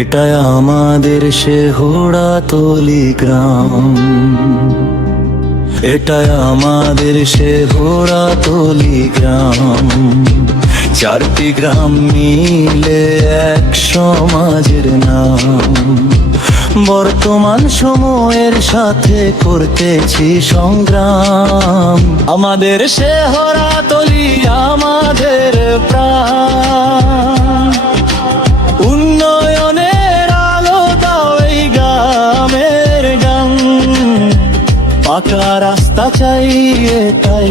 এটাই আমাদের শেহরাতলি গ্রাম, এটাই আমাদের শেহরাতলি গ্রাম। চারটি গ্রাম মিলে এক সমাজের নাম। বর্তমান সময়ের সাথে করতেছি সংগ্রাম। আমাদের শেহরাতলি আমাদের প্রাণ, উন্নয়নের আলো দাও এই গ্রামের গান। পাকা রাস্তা চাই এটাই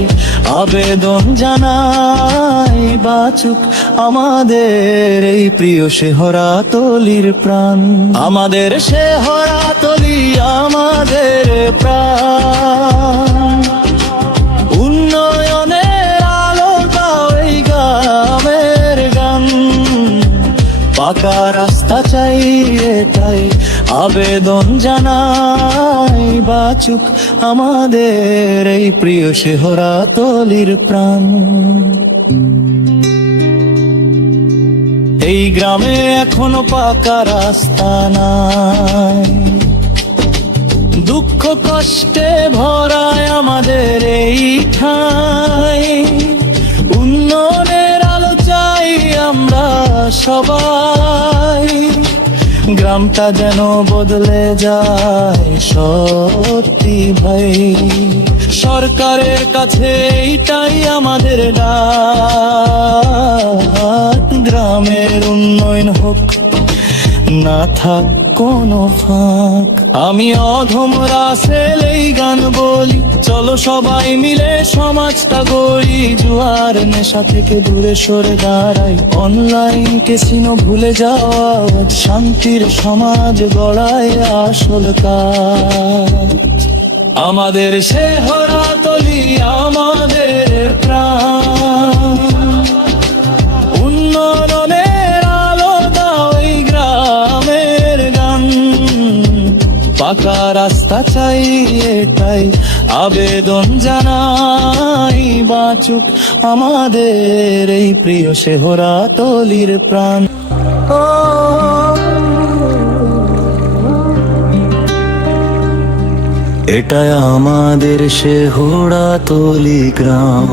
আবেদন জানাই, বাঁচুক আমাদের এই প্রিয় শেহরাতলির প্রাণ। আমাদের শেহরাতলি আমাদের প্রাণ, উন্নয়নের আলো দাও এই গ্রামের গান। পাকা রাস্তা চাই এটাই আবেদন জানাই, বাঁচুক আমাদের এই প্রিয় শেহরাতলির প্রাণ। এই গ্রামে এখনো পাকা রাস্তা নাই, দুঃখ কষ্টে ভরায় আমাদের এই ঠাই। উন্নয়নের আলো চাই আমরা সবাই, গ্রামটা যেন বদলে যায় সত্যি ভাই। সরকারের কাছে এইটাই আমাদের ডাক, গ্রামের উন্নয়ন হোক, না থাক কোনো ফাঁক। আমি অধম রাসেল এই গান বলি, চলো সবাই মিলে সমাজটা গড়ি। জুয়ার নেশা থেকে দূরে সরে দাঁড়াই, অনলাইন ক্যাসিনো ভুলে যাওয়া, শান্তির সমাজ গড়াই আসল কাজ। আমাদের শেহরাতলি আমাদের প্রাণ, উন্নয়নের আলো দাও এই গ্রামের গান। পাকা রাস্তা চাই এটাই আবেদন জানাই, বাঁচুক আমাদের এই প্রিয় শেহরাতলির প্রাণ। এটাই আমাদের শেহরাতলি গ্রাম।